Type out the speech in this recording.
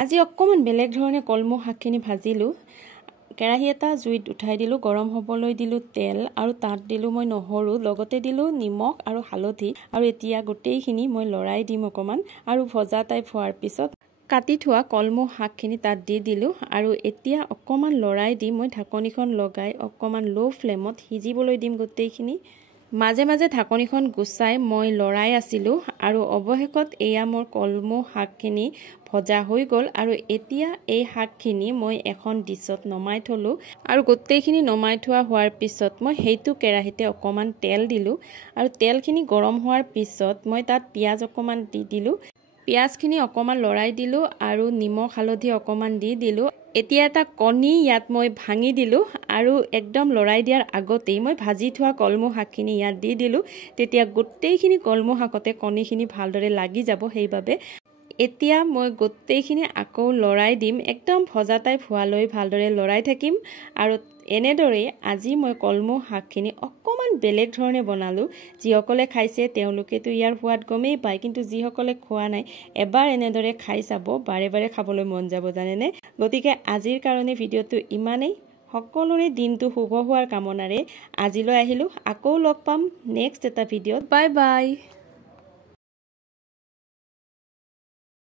আজি অকমান বেলেগ ধৰণে কলমৌ শাকখিনি ভাজিলো কেৰাহী এটা জুইত উঠাই দিলো গৰম হ'বলৈ দিলো তেল আৰু তাত দিলো মই নহৰু লগতে দিলো নিমখ আৰু হালধি আৰু এতিয়া গোটেইখিনি মই লৰাই দিম অকমান আৰু ভজা টাইপ হোৱাৰ পিছত কাটি থোৱা কলমৌ শাকখিনি তাত দি দিলো আৰু এতিয়া অকমান লৰাই দি মই ঢাকনিখন লগাই অকমান লো ফ্লেমত সিজিবলৈ দিম গোটেইখিনি মাজে মাজে ঢাকনিখন গুছাই মই লৰাই আছিলো আৰু অৱশেষত এয়া মোৰ কলমৌ শাকখিনি ভজা হৈ গল আৰু এতিয়া এই শাকখিনি মই এখন ডিশত নমাই থলো আৰু গোটেইখিনি নমাই থোৱা হোৱাৰ পিছত মই হেইটো কেৰাহীতে অকমান তেল দিলো আৰু তেলখিনি গৰম হোৱাৰ পিছত মই তাত পিয়াজ অকমান দি দিলো পিয়াজখিনি অকমান লৰাই দিলো আৰু নিমখ হালধি অকমান দি দিলো এতিয়া এটা কণী ইয়াত মই ভাঙি দিলো আৰু একদম লৰাই দিয়াৰ আগতেই মই ভাজি থোৱা কলমৌ শাকখিনি ইয়াত দি দিলো তেতিয়া গোটেইখিনি কলমৌ শাকতে কণীখিনি ভালদৰে লাগি যাব সেইবাবে এতিয়া মই গোটেইখিনি আকৌ লৰাই দিম একদম ভজা টাইপ হোৱালৈ ভালদৰে লৰাই থাকিম আৰু এনেদৰে আজি মই কলমৌ শাকখিনি অকমান বেলেগ ধৰণে বনালো যিসকলে খাইছে তেওঁলোকেতো ইয়াৰ সোৱাদ গমেই পায় কিন্তু যিসকলে খোৱা নাই এবাৰ এনেদৰে খাই চাব বাৰে বাৰে খাবলৈ মন যাব জানেনে গতিকে আজিৰ কাৰণে ভিডিঅটো ইমানেই সকলোৰে দিনটো শুভ হোৱাৰ কামনাৰে আজিলৈ আহিলো আকৌ লগ পাম নেক্সট এটা ভিডিঅত বাই বাই